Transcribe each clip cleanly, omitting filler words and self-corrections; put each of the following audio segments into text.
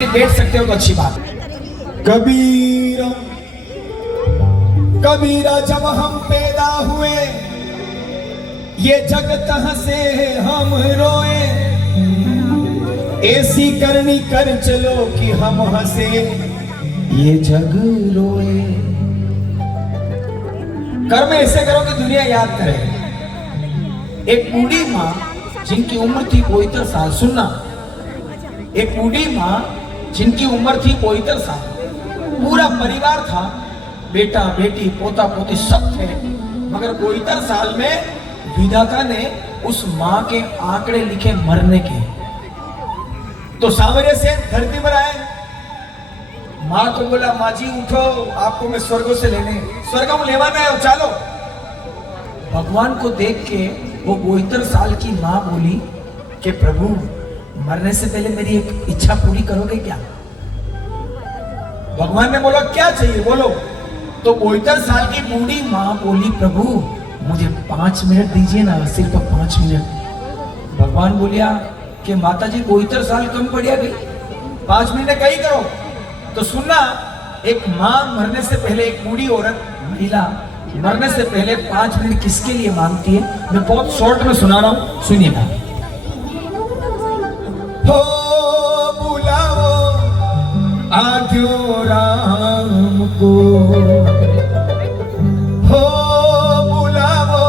बैठ सकते हो तो अच्छी बात। कबीरा कबीरा जब हम पैदा हुए ये जगत हंसे हम रोए, ऐसी करनी कर चलो कि हम हंसे ये जग रोए। कर्म ऐसे करो कि दुनिया याद करे। एक बूढ़ी माँ जिनकी उम्र थी 72 साल, सुनना, एक बूढ़ी माँ जिनकी उम्र थी 72 साल, पूरा परिवार था, बेटा बेटी पोता पोती सब थे, मगर 72 साल में विधाता ने उस माँ के आंकड़े लिखे मरने के। तो सामने से धरती पर आए, माँ को बोला माँ जी उठो, आपको मैं स्वर्गों से स्वर्ग में लेवाना है, चलो। भगवान को देख के वो 72 साल की माँ बोली कि प्रभु मरने से पहले मेरी एक इच्छा पूरी करोगे क्या? भगवान ने बोला क्या चाहिए बोलो। तो 72 साल की बूढ़ी माँ बोली प्रभु मुझे 5 मिनट दीजिए ना, सिर्फ 5 मिनट। भगवान बोलिया कि माता जी 72 साल कम पड़ गई, 5 मिनट कहीं करो। तो सुनना, एक माँ मरने से पहले, एक बूढ़ी औरत महिला मरने से पहले 5 मिनट किसके लिए मांगती है? मैं बहुत शॉर्ट में सुना रहा हूं, सुनिएगा। हो बुलाओ आज्ञो राम को, हो बुलाओ।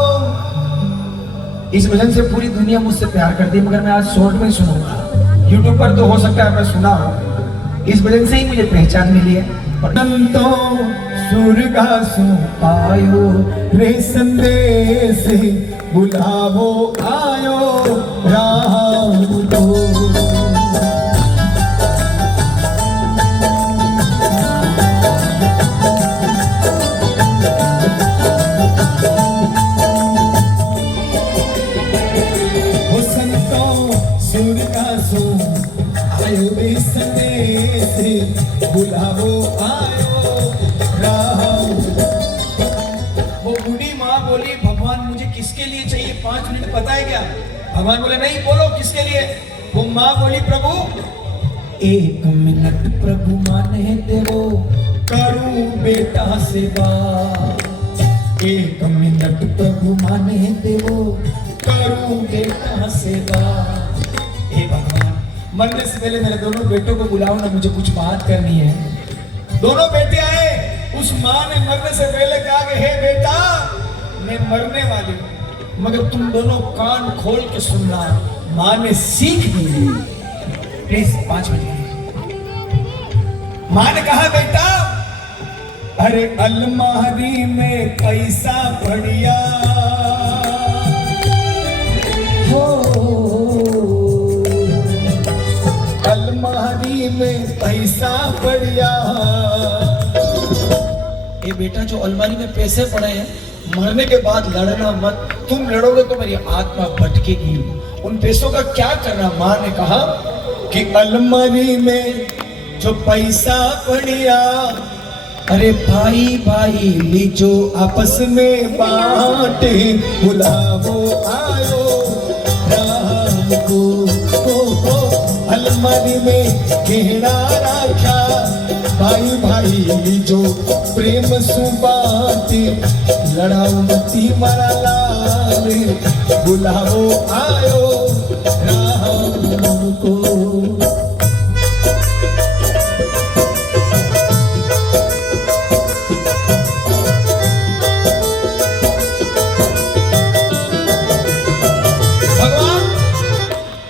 इस भजन से पूरी दुनिया मुझसे प्यार करती है, मगर मैं आज शॉर्ट में सुनूंगा। यूट्यूब पर तो हो सकता है मैं सुना हूं, इस भजन से ही मुझे पहचान मिली है। तो सुरगासु आयो रे संदेश, बुलावो आयो राम को। हो संतों सुरगासु आयो रे संदेश, बुलावो आयो राम। वो बूढ़ी माँ बोली भगवान मुझे किसके लिए चाहिए 5 मिनट, पता है क्या? भगवान बोले नहीं, बोलो किसके लिए। वो माँ बोली प्रभु 1 मिनट प्रभु माने देवो, करूं बेटा से बात। 1 मिनट प्रभु माने देवो, करूं बेटा से बात। हे भगवान मरने से पहले मेरे दोनों बेटों को बुलाओ ना, मुझे कुछ बात करनी है। दोनों बेटे आए, उस माँ ने मरने से पहले कहा कि हे बेटा मैं मरने वाली हूं, मगर तुम दोनों कान खोल के सुनना, माँ ने सीख दी। Please 5 minute. माँ ने कहा बेटा अरे अलमारी में पैसा बढ़िया हो, अलमारी में पैसा बढ़िया। ये बेटा जो अलमारी में पैसे पड़े हैं, मरने के बाद लड़ना मत, तुम लड़ोगे तो मेरी आत्मा भटकेगी। उन पैसों का क्या करना? माँ ने कहा कि अलमारी में जो पैसा बढ़िया, अरे भाई भाई लीजो आपस में बांटे, बुलावो आयो राम को। अलमारी में घेरा रखा, भाई भाई लीजो प्रेम सुबाते, लड़ाओ मती मारा लाल, बुलाओ आयो राम को।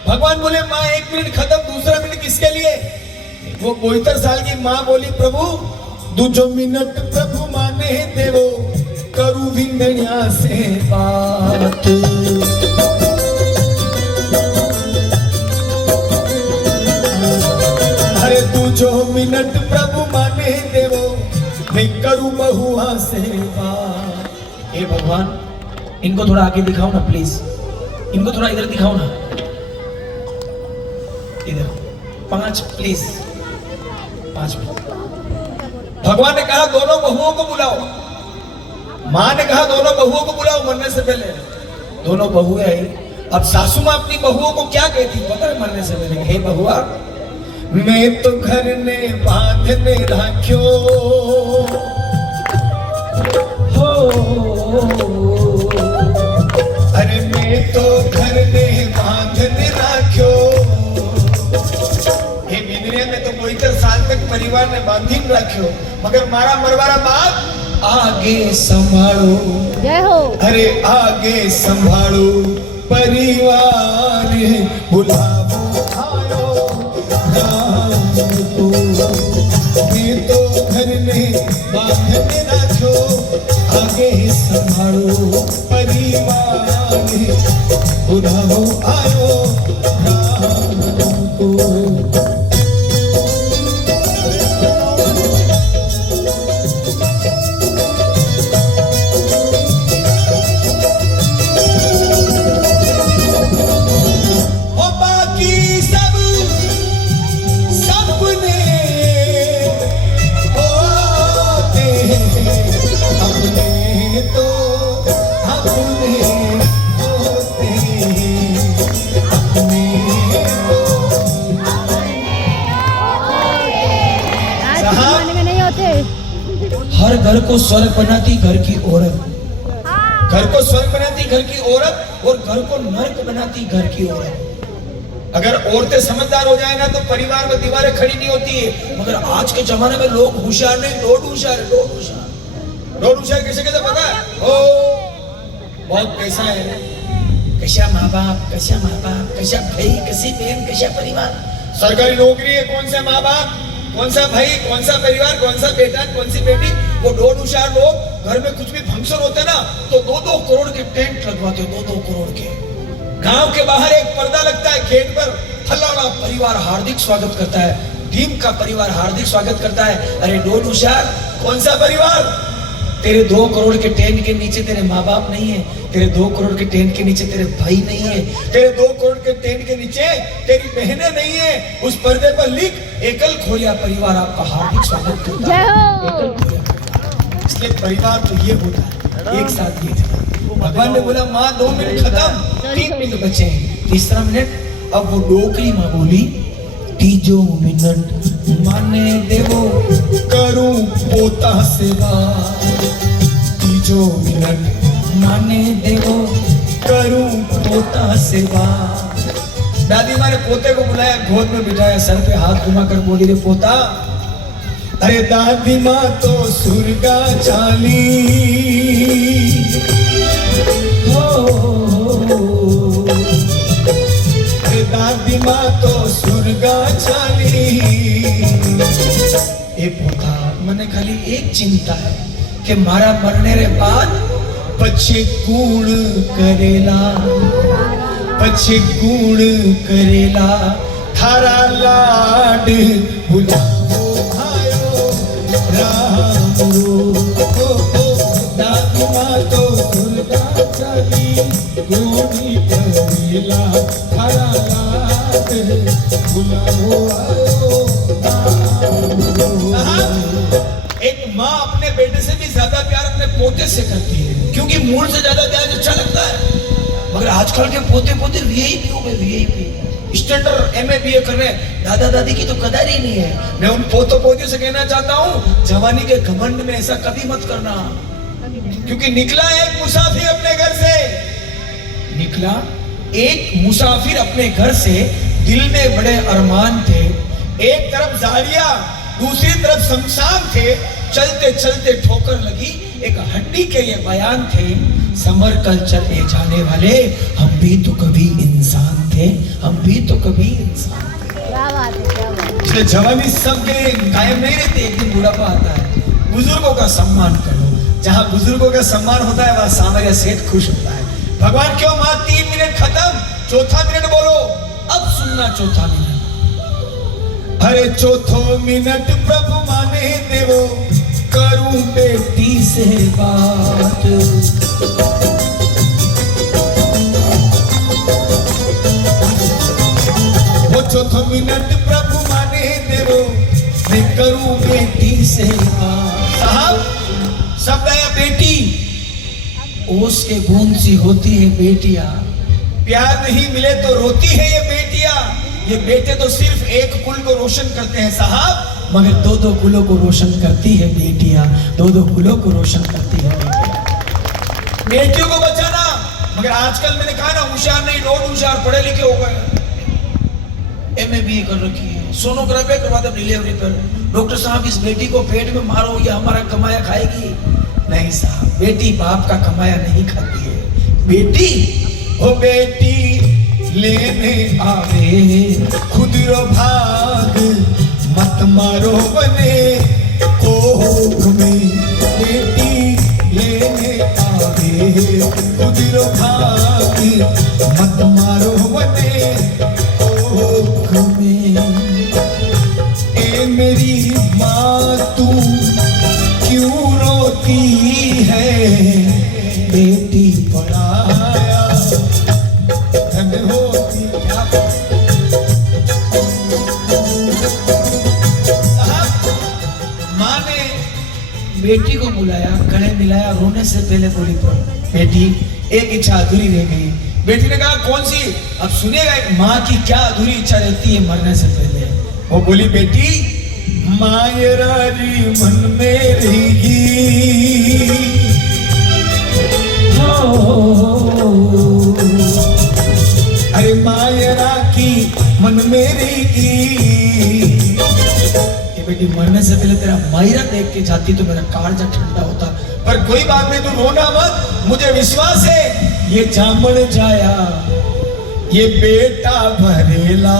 भगवान बोले माँ 1 मिनट खत्म, दूसरा मिनट किसके लिए? वो 72 साल की माँ बोली प्रभु दूजो मिनट प्रभु माने देवो, करू विंदनिया से बात। अरे दूजो मिनट प्रभु माने देवो, मैं करू बहुआ से बात। हे भगवान इनको थोड़ा आगे दिखाओ ना प्लीज, इनको थोड़ा इधर दिखाओ ना, इधर 5 प्लीज 5 मिनट। भगवान ने कहा दोनों बहुओं को बुलाओ, माँ ने कहा दोनों बहुओं को बुलाओ मरने से पहले। दोनों बहुएं आई। अब सासू माँ अपनी बहुओं को क्या कहती पता है मरने से पहले? हे बहुआ मैं तो घर ने बांधने राख्यो हो, अरे मैं तो घर ने बांधने राख्यो। ये बिंदरिया में तो कोई तर साल तक परिवार ने बांधी राख्यो, मगर मारा मरवारा बाप आगे संभालो, जय हो। अरे आगे संभालो परिवार बुलावो आयो राम को। मैं तो घर में बांधने राखो, आगे संभालो परिवार बुलावो आयो राम को। हर घर को स्वर्ग बनाती घर की औरत, घर को स्वर्ग बनाती घर की औरत, और घर को नरक बनाती घर की औरत। अगर औरतें समझदार हो जाए ना तो परिवार में दीवारें खड़ी नहीं होती है। मगर आज के जमाने में लोग होशियार नहीं, लोड होशियार है, लोड होशियार। लोड होशियार कैसे कहते पता है? ओ बहुत पैसा है, कैसा माँ बाप, कैसा भाई, कैसी बहन, कैसा परिवार। सरकारी नौकरी है, कौन सा माँ बाप, कौन सा भाई, कौन सा परिवार, कौन सा बेटा, कौन सी बेटी। वो लोड होशियार लोग घर में कुछ भी फंक्शन होते ना तो 2-2 करोड़ के टेंट लगवाते, 2-2 करोड़ के। गांव के बाहर एक पर्दा लगता है गेट पर, फलाना परिवार हार्दिक स्वागत करता है, टीम का परिवार हार्दिक स्वागत करता है। अरे लोड होशियार, कौन सा परिवार? तेरे 2 करोड़ के टेंट के नीचे तेरे माँ बाप नहीं है, तेरे 2 करोड़ के टेंट के नीचे तेरे भाई नहीं है, तेरे 2 करोड़ के टेंट के नीचे तेरी बहनें नहीं है। उस पर्दे पर लिख एकल खोलिया परिवार आपका हार्दिक स्वागत करता है। इसलिए परिवार तो ये होता है, एक साथ ये चला। भगवान ने बोला माँ 2 मिनट खत्म, 3 मिनट बचे हैं, तीसरा मिनट। अब वो डोकरी माँ बोली, तीजो मिनट माने देवो करूं पोता सेवा, तीजो मिनट माने देवो करूं पोता सेवा। दादी माँ ने पोते को बुलाया, गोद में बिठाया, सर पे हाथ घुमाकर बोली रे पोता। अरे दादी माँ तो सुरगा चाली हो, अरे दादी माँ तो सुरगा चाली। ए पोता, मने खाली एक चिंता है कि मारा मरने रे बाद पछे कूण करेला, पछे कूण करेला, थारा लाड बुलावो आयो राम रो। दादी माँ तो दुर्गा चली, गोनी करेला, थारा लाड बुलावो आयो राम रो। एक माँ अपने बेटे से भी ज्यादा प्यार अपने पोते से करती है, क्योंकि मूल से ज्यादा प्यार अच्छा लगता है। मगर आजकल के पोते वीआईपी हो गए, वीआईपी स्टैंडर्ड MA BA कर रहे हैं। दादा दादी की तो कदर ही नहीं है। मैं उन पोतों पोतियों से कहना चाहता हूँ, जवानी के घमंड में ऐसा कभी मत करना, क्योंकि निकला एक मुसाफिर अपने घर से, निकला एक मुसाफिर अपने घर से, दिल में बड़े अरमान थे, एक तरफ झाड़िया दूसरी तरफ शमशान थे, चलते चलते ठोकर लगी, एक हड्डी के ये बयान थे, समर कल चले जाने वाले, हम भी तो कभी इंसान थे, हम भी तो कभी इंसान थे। क्या बात है, क्या बात है। इसलिए जवानी सबके लिए कायम नहीं रहती, एक दिन बुढ़ापा आता है। बुजुर्गों का सम्मान करो, जहाँ बुजुर्गों का सम्मान होता है वहाँ सामरिया सेठ खुश होता है। भगवान क्यों माँ 3 मिनट खत्म, चौथा मिनट बोलो। अब सुनना चौथा मिनट। अरे चौथो मिनट प्रभु माने देवो, करूं बेटी से बात। वो चौथो मिनट प्रभु माने देवो, मैं करूं बेटी से बात। साहब शब्द आया बेटी, ओस के बूंद सी होती है बेटियां, प्यार नहीं मिले तो रोती है ये बेटियां। ये बेटे तो सिर्फ एक कुल को रोशन करते हैं साहब, मगर दो दो कुलों को रोशन करती है बेटियां, दो दो कुलों को रोशन करती है बेटियां। बेटियों को बचाना, मगर आजकल मैंने कहा ना, होशियार नहीं, नॉट होशियार, पढ़े लिखे हो गए, MA BA कर रखी है, सोनोग्राफी करवा दे डिलीवरी पर, डॉक्टर साहब इस बेटी को पेट में मारो, ये हमारा कमाया खाएगी। नहीं साहब, बेटी बाप का कमाया नहीं खाती है। बेटी ओ बेटी लेने आवे खुद रो भाग, मत मारो बने कोख में। बेटी लेने आवे खुद रो भाग, मत मारो बने कोख में। ए मेरी माँ तू क्यों रोती है, बेटी पढ़ाया धन होती। क्या साहब, माँ ने बेटी को बुलाया, गले मिलाया, रोने से पहले बोली, बेटी एक इच्छा अधूरी रह गई। बेटी ने कहा कौन सी? अब सुनिएगा एक माँ की क्या अधूरी इच्छा रहती है मरने से पहले। वो बोली, बेटी मायरारी मन में रहेगी, अरे मायरा की मन में रहेगी। ये बेटी मरने से पहले तेरा मायरा देख के जाती तो मेरा कालजा ठंडा होता, पर कोई बात नहीं, तू रोना मत, मुझे विश्वास है ये जामन जाया, ये बेटा भरेला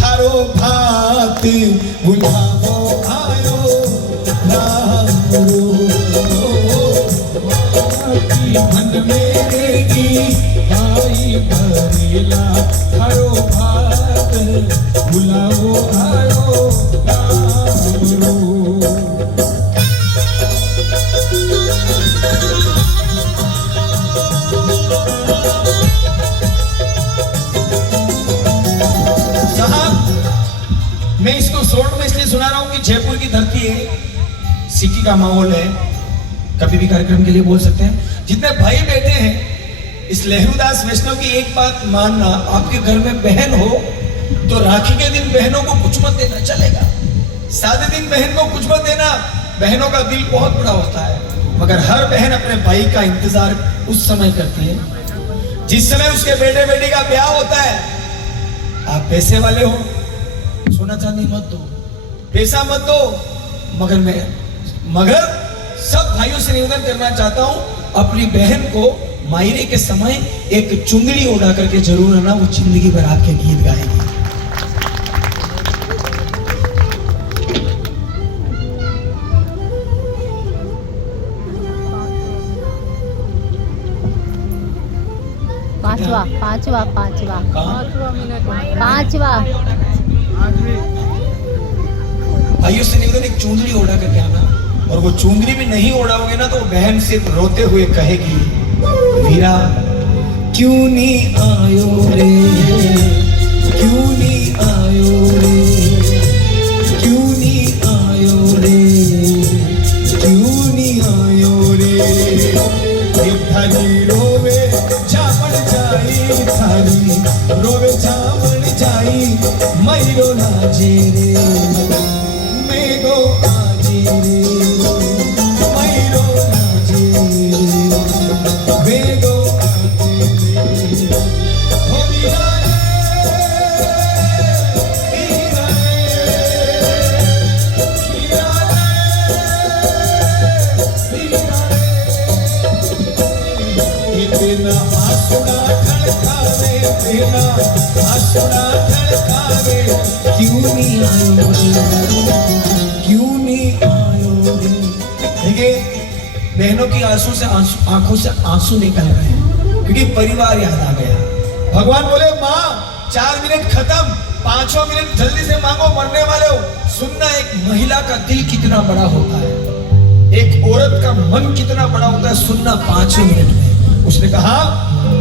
थारो भात, बुलावो आयो रामरो। मन मेरी भाई भरेला थारो भात, बुलावो आयो रामरो। मैं इसको शॉर्ट में इसलिए सुना रहा हूं कि जयपुर की धरती है, सिटी का माहौल है, कभी भी कार्यक्रम के लिए बोल सकते हैं। जितने भाई बैठे हैं, इस लहरूदास वैष्णव की एक बात मानना, आपके घर में बहन हो तो राखी के दिन बहनों को कुछ मत देना, चलेगा। सादे दिन बहन को कुछ मत देना, बहनों का दिल बहुत बड़ा होता है, मगर हर बहन अपने भाई का इंतजार उस समय करती है जिस समय उसके बेटे बेटी का ब्याह होता है। आप पैसे वाले हो, सोना चांदी मत दो, पैसा मत दो, मगर सब भाइयों से निवेदन करना चाहता हूं, अपनी बहन को मायरे के समय एक चुंदड़ी उड़ा करके जरूर आना, वो जिंदगी भर आपके गीत गाएगी। पांचवा पांचवा पांचवा पांचवा भाइयों से निवेदन, एक चुंदड़ी ओढ़ा करके आना, और वो चुंदड़ी भी नहीं ओढ़ाओगे ना तो बहन सिर्फ रोते हुए कहेगी, वीरा क्यों नहीं आयो रे, क्यों नहीं आयो रे, क्यों नहीं आयो रे, क्यों नहीं आयो रे। थारी रोवे जामन जाई, थारी रोवे जामन जाई, मैरो लाजे रे, मेगो आजे रे, मैरो लाजे रे, मेगो आजे रे। हो वीरा रे, वीरा रे, वीरा रे, बिना आसुड़ा ठड़कावे, बिना आसुड़ा ठड़कावे, क्यों नहीं आयो रे, क्यों नहीं आयो रे। देखिए, बहनों की आंसू से आंखों से आंसू निकल रहे हैं क्योंकि परिवार याद आ गया। भगवान बोले, माँ 4 मिनट खत्म, 5 मिनट जल्दी से मांगो, मरने वाले हो। सुनना, एक महिला का दिल कितना बड़ा होता है, एक औरत का मन कितना बड़ा होता है, सुनना 5 मिनट में। उसने कहा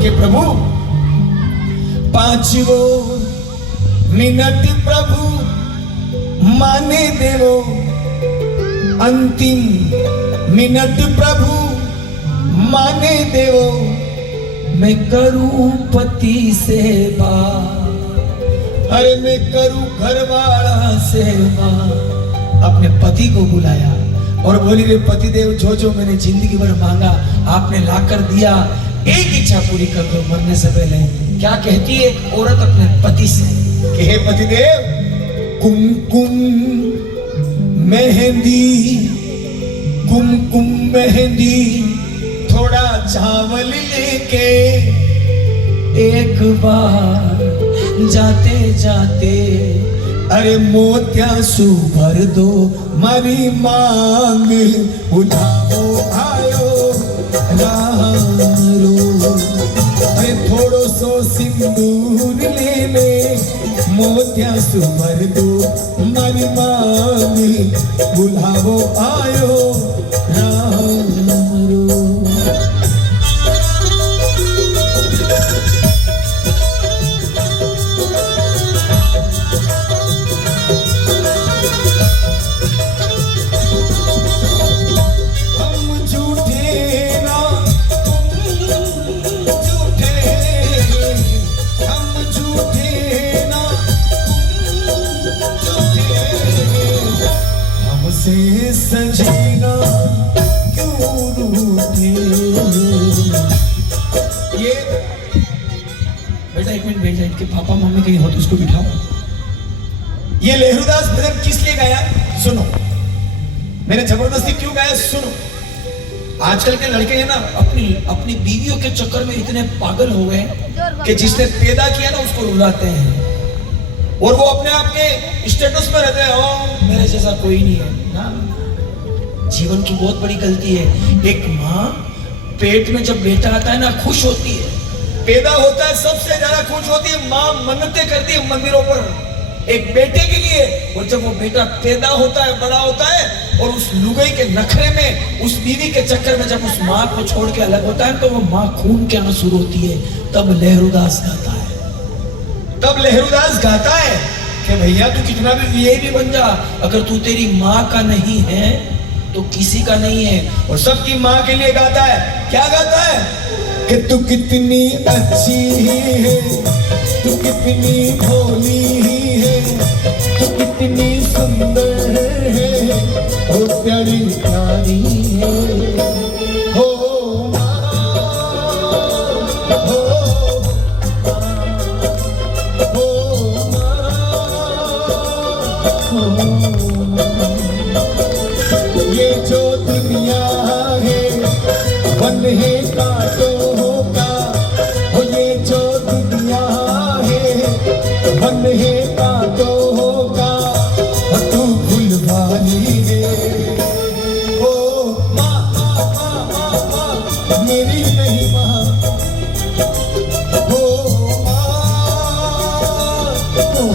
कि प्रभु 5 मिनट प्रभु माने देवो, अंतिम मिनट प्रभु माने देवो, मैं करूं पति सेवा, अरे मैं करूं घरवाला सेवा। अपने पति को बुलाया और बोली, रे पतिदेव, जो जो मैंने जिंदगी भर मांगा आपने लाकर दिया, एक इच्छा पूरी कर दो मरने से पहले। क्या कहती है एक औरत अपने पति से कि हे पतिदेव, कुमकुम मेहंदी, कुमकुम मेहंदी, थोड़ा चावल लेके एक बार जाते जाते अरे मोत्यासू भर दो मारी मांग, उठाओ आयो राम रो। अरे थोड़ो सो सिंदूर ले ले, मोत्यासू भर दो मारी मांग, बुलाओ आयो राम रो। सजीना क्यों रूठे। ये बेटा एक मिनट बैठ जाए, इनके पापा मम्मी कहीं हो तो उसको बिठाओ। ये लहरूदास भजन किस लिए गाया सुनो, मैंने जबरदस्ती क्यों गाया सुनो। आजकल के लड़के हैं ना, अपनी बीवियों के चक्कर में इतने पागल हो गए कि जिसने पैदा किया ना उसको रुलाते हैं, और वो अपने आप के स्टेटस में रहते हैं, ओ मेरे जैसा कोई नहीं है ना। जीवन की बहुत बड़ी गलती है। एक माँ पेट में जब बेटा आता है ना खुश होती है, पैदा होता है सबसे ज्यादा खुश होती है माँ, मन्नतें करती है मंदिरों पर एक बेटे के लिए। और जब वो बेटा पैदा होता है, बड़ा होता है, और उस लुगाई के नखरे में, उस बीवी के चक्कर में जब उस माँ को छोड़ के अलग होता है, तो वो माँ खून के आंसू रोती है। तब लहरूदास गाता है, तब लहरूदास गाता है कि भैया तू कितना भी वीआईपी बन जा, अगर तू तेरी माँ का नहीं है तो किसी का नहीं है। और सबकी माँ के लिए गाता है। क्या गाता है कि तू कितनी अच्छी है, तू कितनी भोली है, तू कितनी सुंदर है, ओ प्यारी प्यारी है, हो माँ, हो ये जो दुनिया है वन है कांटों का, हो ये जो दुनिया है वन है कांटों का, और तू फुलवानी है, ओ माँ माँ माँ माँ माँ मेरी नहीं माँ, हो माँ, ओ